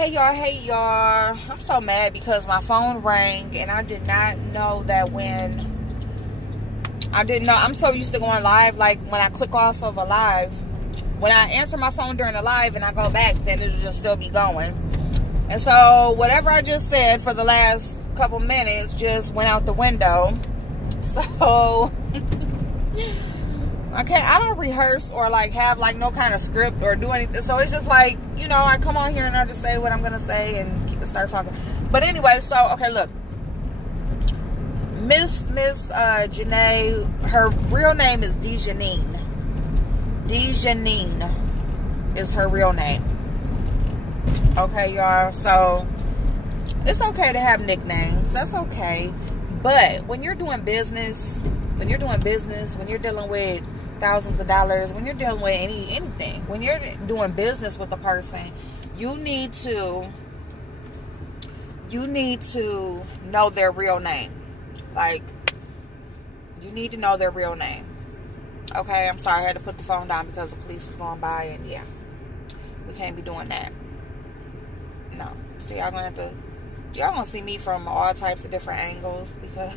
Hey y'all. I'm so mad because my phone rang and I did not know that I'm so used to going live, like when I click off of a live, when I answer my phone during a live and I go back, then it'll just still be going. And so whatever I just said for the last couple minutes just went out the window. So I don't rehearse or like have like no kind of script or do anything. So it's just like, you know, I come on here and I just say what I'm gonna say and start talking. But anyway, so okay, look, Miss Janay, her real name is Janine. Janine is her real name. Okay, y'all. So it's okay to have nicknames. That's okay. But when you're doing business, when you're dealing with thousands of dollars, when you're dealing with anything, when you're doing business with a person, you need to know their real name. Like, you need to know their real name. Okay, I'm sorry, I had to put the phone down because the police was going by, and yeah, we can't be doing that. No. See, y'all gonna see me from all types of different angles because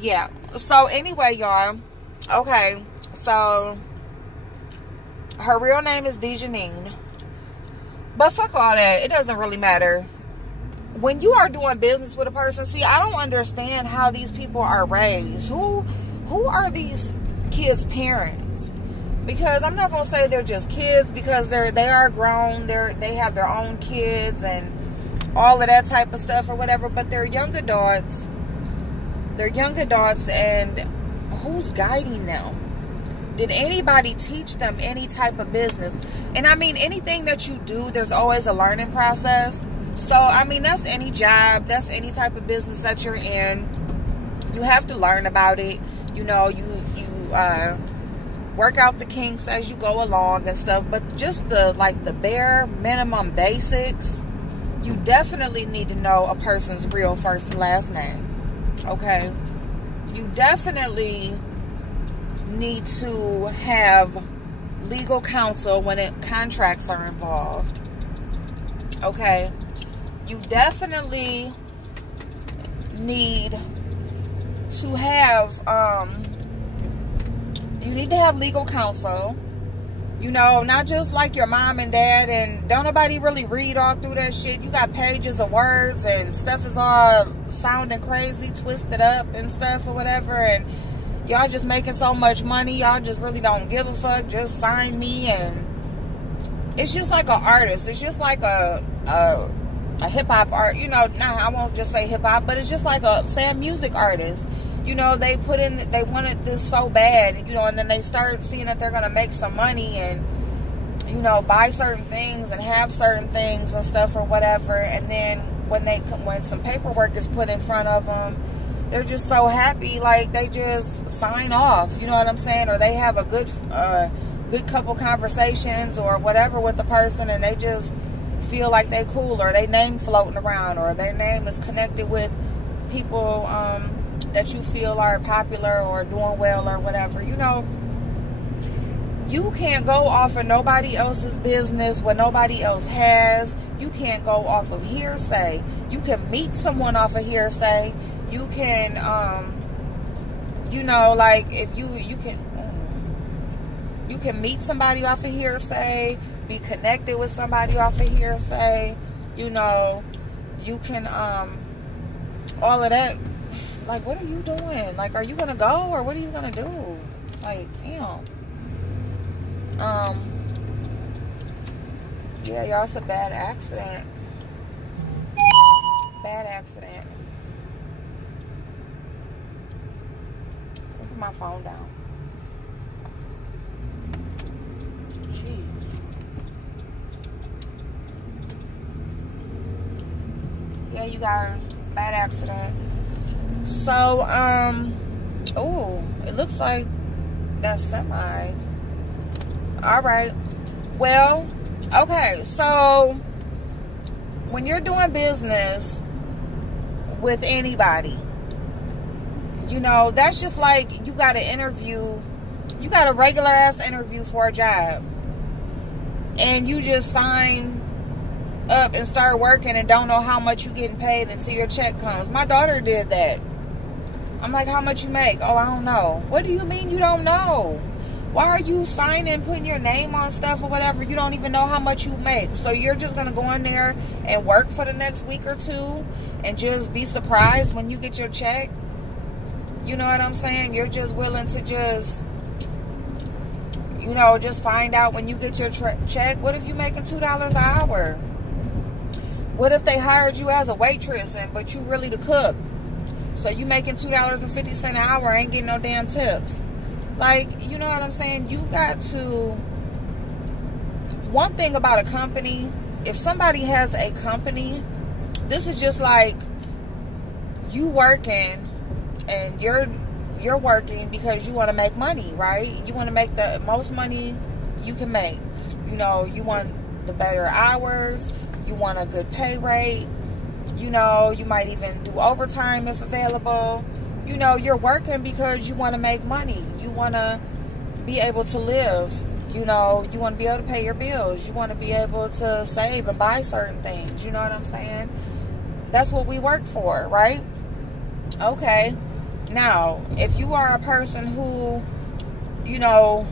yeah. So anyway, y'all, okay, so her real name is Janine, but fuck all that, it doesn't really matter. When you are doing business with a person, see, I don't understand how these people are raised. Who are these kids' parents? Because I'm not gonna say they're just kids, because they are grown, they have their own kids and all of that type of stuff or whatever, but they're young adults. They're young adults, and who's guiding them? Did anybody teach them any type of business? And I mean, anything that you do, there's always a learning process. So I mean, that's any job, that's any type of business that you're in. You have to learn about it. You know, you work out the kinks as you go along and stuff. But just the bare minimum basics, you definitely need to know a person's real first and last name. Okay, you definitely need to have legal counsel when contracts are involved. Okay, you definitely need to have legal counsel. You know, not just like your mom and dad, and don't nobody really read all through that shit. You got pages of words and stuff is all sounding crazy, twisted up and stuff or whatever, and y'all just making so much money, y'all just really don't give a fuck, just sign me. And it's just like an artist, it's just like a hip-hop art, you know. Now I won't just say hip-hop, but it's just like a music artist. You know, they wanted this so bad, you know, and then they start seeing that they're going to make some money and, you know, buy certain things and have certain things and stuff or whatever. And then when some paperwork is put in front of them, they're just so happy, like they just sign off, you know what I'm saying? Or they have a good couple conversations or whatever with the person, and they just feel like they cool, or their name floating around, or their name is connected with people, that you feel are popular or doing well or whatever. You know, you can't go off of nobody else's business, what nobody else has. You can't go off of hearsay. You can meet someone off of hearsay. You can, you know, like if you can meet somebody off of hearsay, be connected with somebody off of hearsay. You know, you can, all of that. Like, what are you doing? Like, are you gonna go, or what are you gonna do? Like, damn. Yeah, y'all, it's a bad accident. Bad accident. Put my phone down. Jeez. Yeah, you guys, bad accident. So, oh, it looks like that's semi. All right. Well, okay. So, when you're doing business with anybody, you know, that's just like you got an interview. You got a regular ass interview for a job. and you just sign up and start working and don't know how much you're getting paid until your check comes. My daughter did that. I'm like, how much you make? Oh, I don't know. What do you mean you don't know? Why are you signing, putting your name on stuff or whatever? You don't even know how much you make. So you're just going to go in there and work for the next week or two and just be surprised when you get your check? You know what I'm saying? You're just willing to just, you know, just find out when you get your check. What if you're making $2 an hour? What if they hired you as a waitress, but you really the cook? So you making $2.50 an hour, ain't getting no damn tips. Like, you know what I'm saying? You got to... One thing about a company, if somebody has a company, this is just like you working, and you're working because you want to make money, right? You want to make the most money you can make. You know, you want the better hours. You want a good pay rate. You know, you might even do overtime if available. You know, you're working because you want to make money. You want to be able to live. You know, you want to be able to pay your bills. You want to be able to save and buy certain things. You know what I'm saying? That's what we work for, right? Okay. Now, if you are a person who, you know,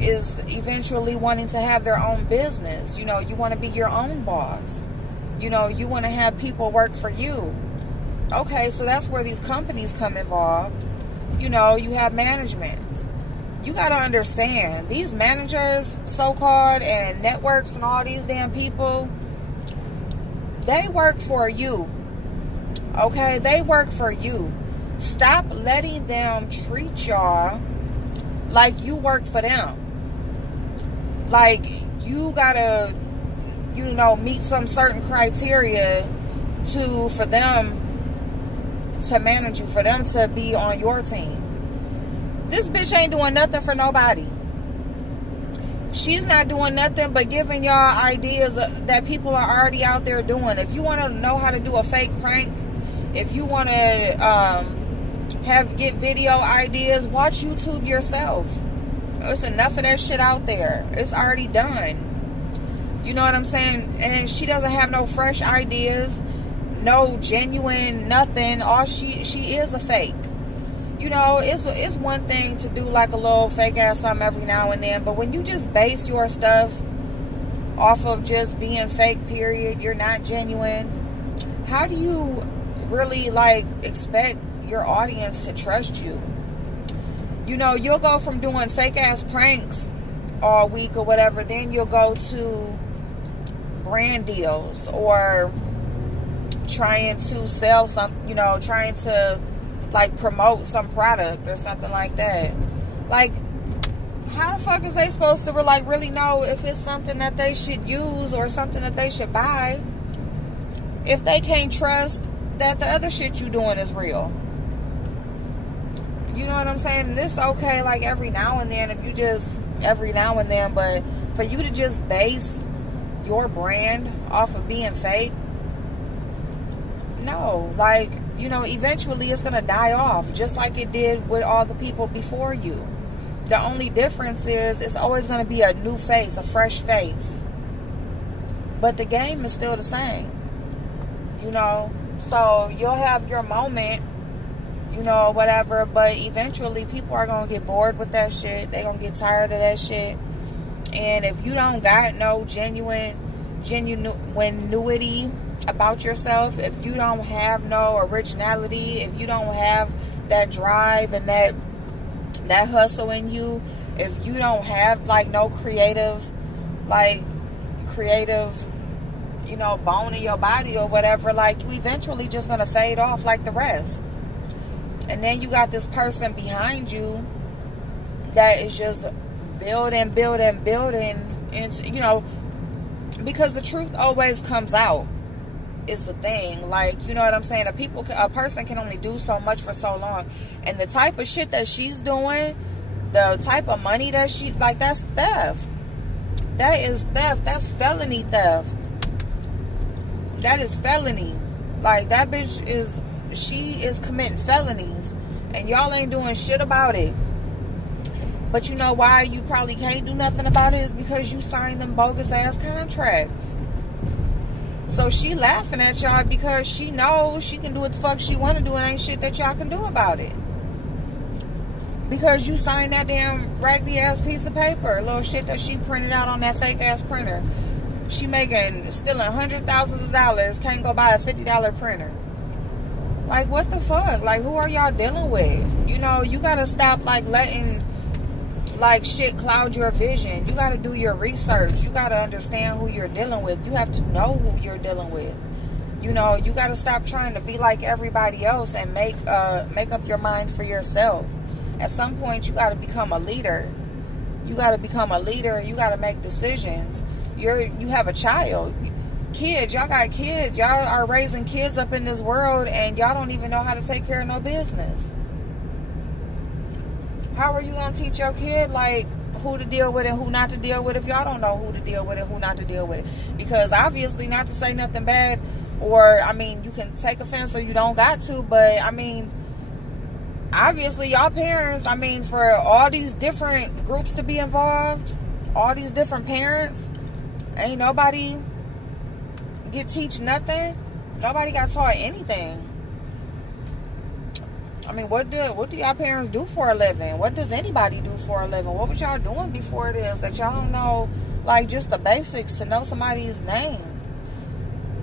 is eventually wanting to have their own business, you know, you want to be your own boss. You know, you want to have people work for you. Okay, so that's where these companies come involved. You know, you have management. You got to understand, these managers, so-called, and networks and all these damn people, they work for you. Okay, they work for you. Stop letting them treat y'all like you work for them. Like, you gotta, you know, meet some certain criteria for them to manage you, for them to be on your team. This bitch ain't doing nothing for nobody. She's not doing nothing but giving y'all ideas that people are already out there doing. If you want to know how to do a fake prank, if you want to get video ideas, watch YouTube yourself. There's enough of that shit out there. It's already done. You know what I'm saying? And she doesn't have no fresh ideas, no genuine nothing. All she is a fake. You know, it's one thing to do like a little fake ass something every now and then, but when you just base your stuff off of just being fake, period, you're not genuine, how do you really like expect your audience to trust you? You know, you'll go from doing fake ass pranks all week or whatever, then you'll go to brand deals or trying to sell some, you know, trying to like promote some product or something like that. Like, how the fuck is they supposed to like really know if it's something that they should use or something that they should buy if they can't trust that the other shit you doing is real? You know what I'm saying? This okay like every now and then, if you just every now and then, but for you to just base your brand off of being fake, no. Like, you know, eventually it's gonna die off, just like it did with all the people before you. The only difference is it's always gonna be a new face, a fresh face, but the game is still the same. You know, so you'll have your moment, you know, whatever, but eventually people are gonna get bored with that shit. They're gonna get tired of that shit. And if you don't got no genuinity about yourself, if you don't have no originality, if you don't have that drive and that hustle in you, if you don't have like no creative, you know, bone in your body or whatever, like, you eventually just gonna fade off like the rest. And then you got this person behind you that is just building, and, you know, because the truth always comes out, is the thing. Like, you know what I'm saying? A person can only do so much for so long, and the type of shit that she's doing, the type of money that she, like, that's theft. That is theft. That's felony theft. That is felony. Like, that bitch she is committing felonies, and y'all ain't doing shit about it. But you know why you probably can't do nothing about it is because you signed them bogus ass contracts. So she laughing at y'all because she knows she can do what the fuck she want to do and ain't shit that y'all can do about it. Because you signed that damn raggedy ass piece of paper, little shit that she printed out on that fake ass printer. She stealing hundreds of thousands of dollars, can't go buy a $50 printer. Like, what the fuck? Like, who are y'all dealing with? You know, you gotta stop, like, letting, like, shit cloud your vision. You gotta do your research. You gotta understand who you're dealing with. You have to know who you're dealing with. You know, you gotta stop trying to be like everybody else and make up your mind for yourself. At some point, you gotta become a leader. You gotta become a leader and you gotta make decisions. You have a child. Kids, y'all got kids. Y'all are raising kids up in this world and y'all don't even know how to take care of no business. How are you going to teach your kid, like, who to deal with and who not to deal with if y'all don't know who to deal with and who not to deal with? Because obviously, not to say nothing bad, or, I mean, you can take offense or you don't got to, but, I mean, obviously, y'all parents, I mean, for all these different groups to be involved, all these different parents, ain't nobody teach nothing. Nobody got taught anything. I mean, what do y'all parents do for a living? What does anybody do for a living? What was y'all doing before this that y'all don't know, like, just the basics to know somebody's name,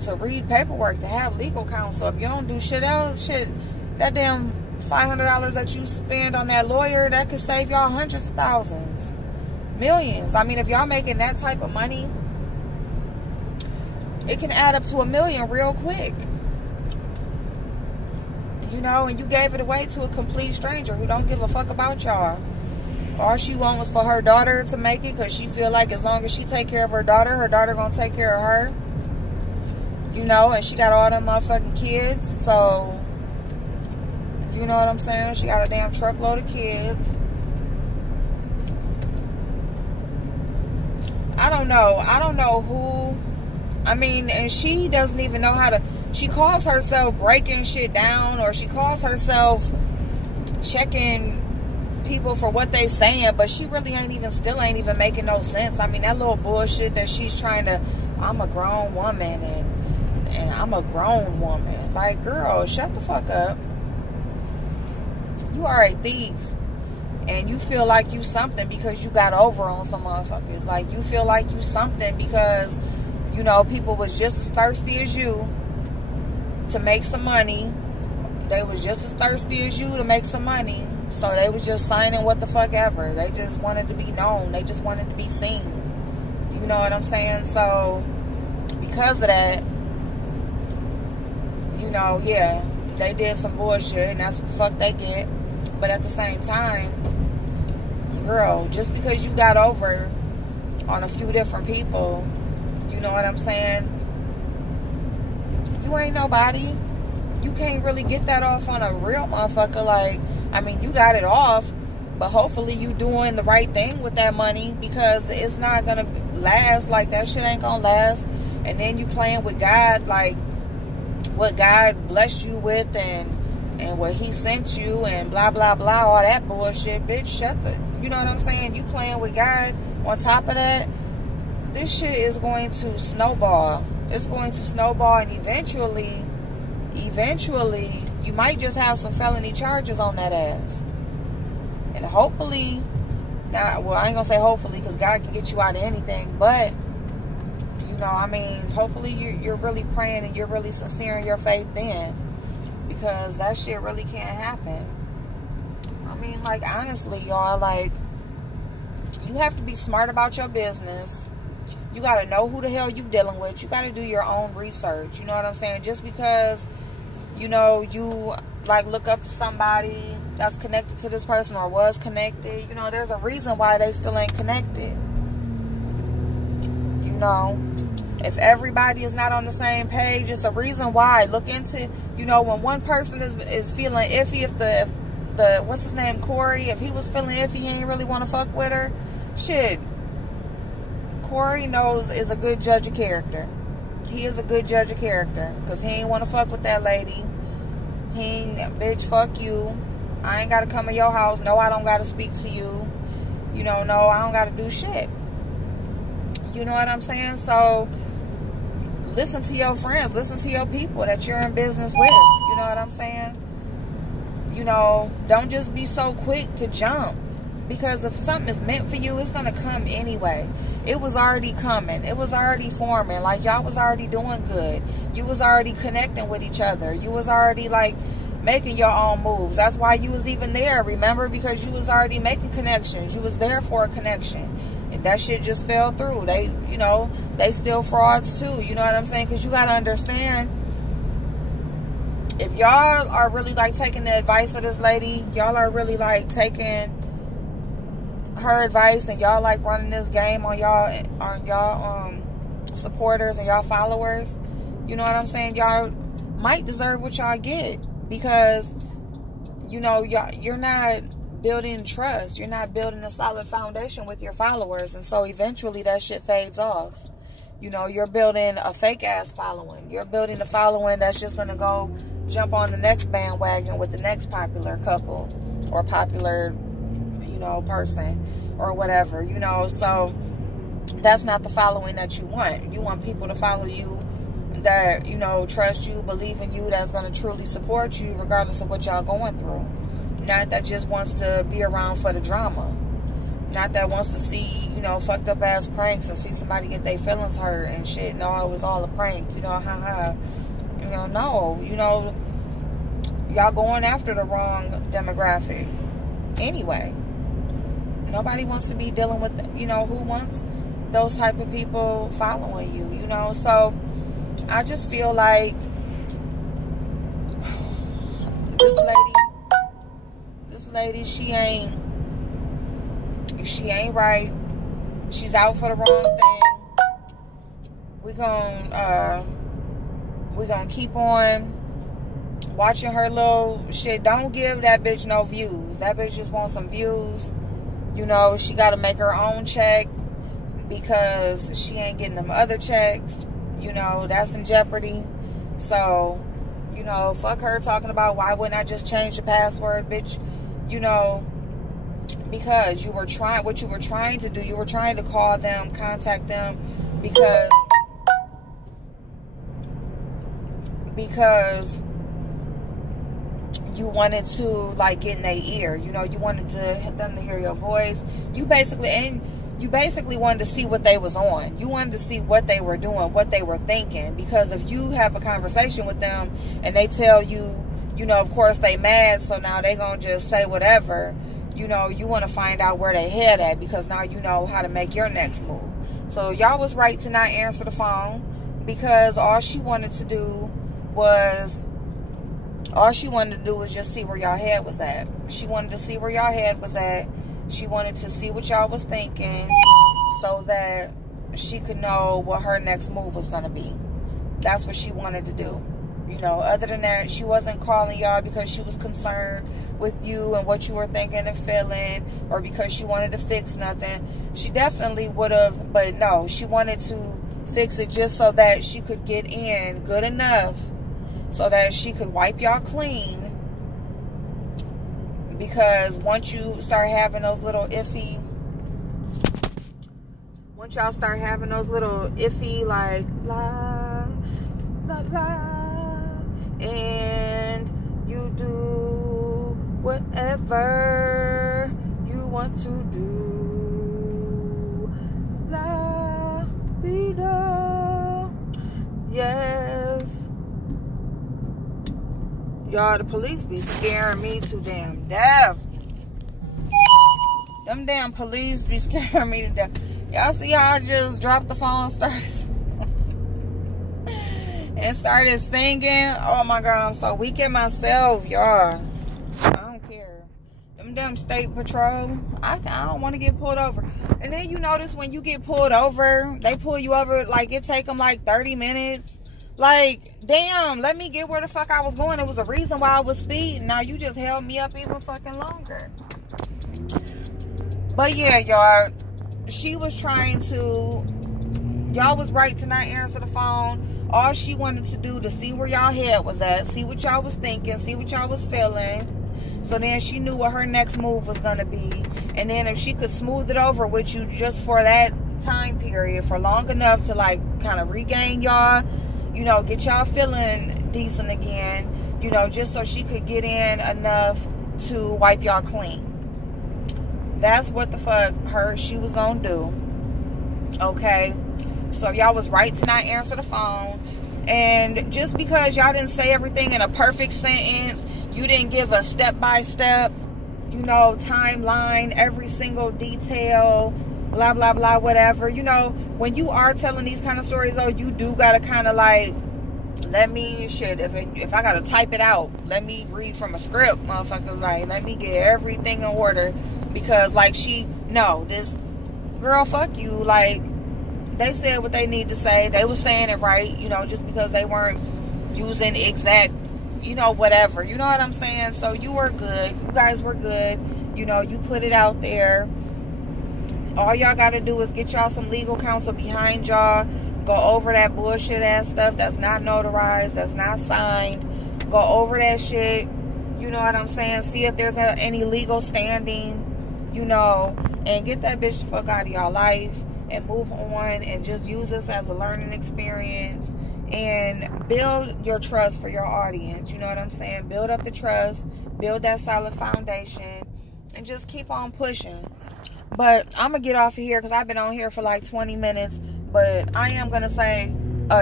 to read paperwork, to have legal counsel? If you don't do shit else, that damn $500 that you spend on that lawyer, that could save y'all hundreds of thousands, millions. I mean, if y'all making that type of money, it can add up to $1 million real quick. You know, and you gave it away to a complete stranger who don't give a fuck about y'all. All she wants was for her daughter to make it because she feel like as long as she take care of her daughter gonna take care of her. You know, and she got all them motherfucking kids. So, you know what I'm saying? She got a damn truckload of kids. I don't know who. I mean, and she doesn't even know how to. She calls herself breaking shit down, or she calls herself checking people for what they saying, but she really still ain't even making no sense. I mean, that little bullshit that she's trying to, I'm a grown woman and I'm a grown woman. Like, girl, shut the fuck up. You are a thief. And you feel like you something because you got over on some motherfuckers. Like, you feel like you something because, you know, people was just as thirsty as you to make some money. They was just as thirsty as you to make some money. So they was just signing what the fuck ever. They just wanted to be known. They just wanted to be seen. You know what I'm saying? So, because of that, you know, yeah, they did some bullshit and that's what the fuck they get. But at the same time, girl, just because you got over on a few different people, you know what I'm saying? You ain't nobody. You can't really get that off on a real motherfucker. Like, I mean, you got it off, but hopefully you doing the right thing with that money because it's not gonna last. Like, that shit ain't gonna last. And then you playing with God, like what God blessed you with and what he sent you and blah blah blah, all that bullshit. Bitch, shut the, you know what I'm saying? You playing with God. On top of that, this shit is going to snowball. It's going to snowball, and eventually you might just have some felony charges on that ass. And hopefully, now, well, I ain't gonna say hopefully because God can get you out of anything, but you know, I mean, hopefully you're really praying and you're really sincere in your faith then, because that shit really can't happen. I mean, like, honestly, y'all, like, you have to be smart about your business. You got to know who the hell you dealing with. You got to do your own research. You know what I'm saying? Just because, you know, you, like, look up to somebody that's connected to this person or was connected, you know, there's a reason why they still ain't connected. You know, if everybody is not on the same page, it's a reason why. Look into, you know, when one person is feeling iffy, if the what's his name, Corey, if he was feeling iffy, he ain't really want to fuck with her, shit, Corey is a good judge of character. He is a good judge of character because he ain't want to fuck with that lady. He ain't, bitch, fuck you. I ain't got to come to your house. No, I don't got to speak to you. You know, no, I don't got to do shit. You know what I'm saying? So listen to your friends, listen to your people that you're in business with. You know what I'm saying? You know, don't just be so quick to jump, because if something is meant for you, it's gonna come anyway. It was already coming. It was already forming. Like, y'all was already doing good. You was already connecting with each other. You was already like making your own moves. That's why you was even there, remember? Because you was already making connections. You was there for a connection. And that shit just fell through. They, you know, they still frauds too. You know what I'm saying? Because you got to understand, if y'all are really like taking the advice of this lady, y'all are really like taking her advice, and y'all like running this game on y'all supporters and y'all followers, you know what I'm saying? Y'all might deserve what y'all get, because, you know, you're not building trust. You're not building a solid foundation with your followers, and so eventually that shit fades off. You know, you're building a fake ass following. You're building a following that's just gonna go jump on the next bandwagon with the next popular couple or popular, you know, person or whatever, you know. So that's not the following that you want. You want people to follow you that, you know, trust you, believe in you, that's going to truly support you regardless of what y'all going through. Not that just wants to be around for the drama. Not that wants to see, you know, fucked up ass pranks and see somebody get their feelings hurt and shit. No, it was all a prank, you know, haha. You know, no, you know, y'all going after the wrong demographic anyway. Nobody wants to be dealing with, you know, who wants those type of people following you, you know. So I just feel like this lady, she ain't right. She's out for the wrong thing. We're gonna keep on watching her little shit. Don't give that bitch no views. That bitch just wants some views. You know, she got to make her own check, because she ain't getting them other checks. You know, that's in jeopardy. So, you know, fuck her talking about why wouldn't I just change the password, bitch. You know, because you were trying, what you were trying to do, you were trying to call them, contact them, because you wanted to like get in their ear. You know, you wanted them to hear your voice. You basically wanted to see what they was on. You wanted to see what they were doing, what they were thinking. Because if you have a conversation with them and they tell you, you know, of course they mad, so now they gonna just say whatever. You know, you want to find out where they head at, because now you know how to make your next move. So y'all was right to not answer the phone, because all she wanted to do was just see where y'all head was at. She wanted to see where y'all head was at. She wanted to see what y'all was thinking, so that she could know what her next move was going to be. That's what she wanted to do. You know, other than that, she wasn't calling y'all because she was concerned with you and what you were thinking and feeling, or because she wanted to fix nothing. She definitely would have, but no, she wanted to fix it just so that she could get in good enough so that she could wipe y'all clean. Because once you start having those little iffy, like la la la, and you do whatever you want to do, la dee da, yes. Y'all, the police be scaring me to damn death. Them damn police be scaring me to death. Y'all see how I just dropped the phone, started singing? Oh my God, I'm so weak in myself, y'all. I don't care. Them damn state patrol, I don't want to get pulled over. And then you notice when you get pulled over, they pull you over, like it take them like 30 minutes. Like, damn, let me get where the fuck I was going. It was a reason why I was speeding. Now you just held me up even fucking longer. But yeah, y'all, she was trying to, y'all was right to not answer the phone. All she wanted to do to see where y'all head was at, see what y'all was thinking, see what y'all was feeling, So then she knew what her next move was going to be. And then if she could smooth it over with you just for that time period, for long enough to like kind of regain y'all, you know, get y'all feeling decent again, you know, just so she could get in enough to wipe y'all clean. That's what the fuck she was gonna do. Okay, so y'all was right to not answer the phone. And just because y'all didn't say everything in a perfect sentence, you didn't give a step-by-step, you know, timeline, every single detail, blah blah blah, whatever. You know, when you are telling these kind of stories, though, you do gotta kind of like, let me, shit, if I gotta type it out, let me read from a script, motherfuckers. Like, let me get everything in order. Because like, this girl, fuck you. Like, they said what they need to say. They was saying it right, you know, just because they weren't using exact, you know, whatever, you know what I'm saying? So you were good. You guys were good. You know, you put it out there. All y'all gotta do is get y'all some legal counsel behind y'all. Go over that bullshit ass stuff that's not notarized, that's not signed. Go over that shit, you know what I'm saying? See if there's any legal standing, you know, and get that bitch the fuck out of y'all life and move on, and just use this as a learning experience and build your trust for your audience, you know what I'm saying? Build up the trust, build that solid foundation, and just keep on pushing. But I'm gonna get off of here because I've been on here for like 20 minutes. But I am gonna say,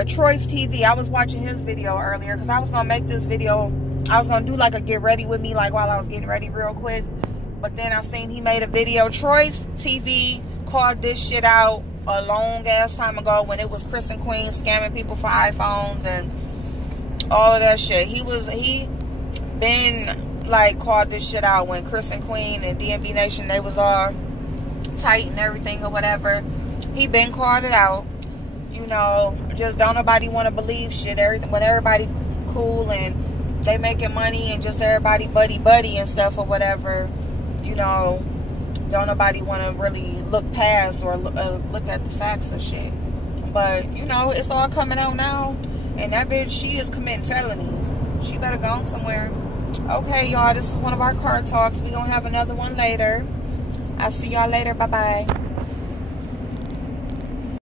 Troy's TV, I was watching his video earlier because I was gonna make this video. I was gonna do like a get ready with me, like while I was getting ready real quick. But then I seen he made a video. Troy's TV called this shit out a long ass time ago when it was Chris and Queen scamming people for iPhones and all of that shit. He been like called this shit out when Chris and Queen and DMV Nation, they was all tight and everything or whatever. He been called it out. You know, just don't nobody want to believe shit. When everybody cool and they making money and just everybody buddy and stuff or whatever, you know, don't nobody want to really look past or look at the facts of shit. But, you know, it's all coming out now. And that bitch, she is committing felonies. She better go somewhere. Okay, y'all, this is one of our car talks. We gonna have another one later. I'll see y'all later. Bye-bye.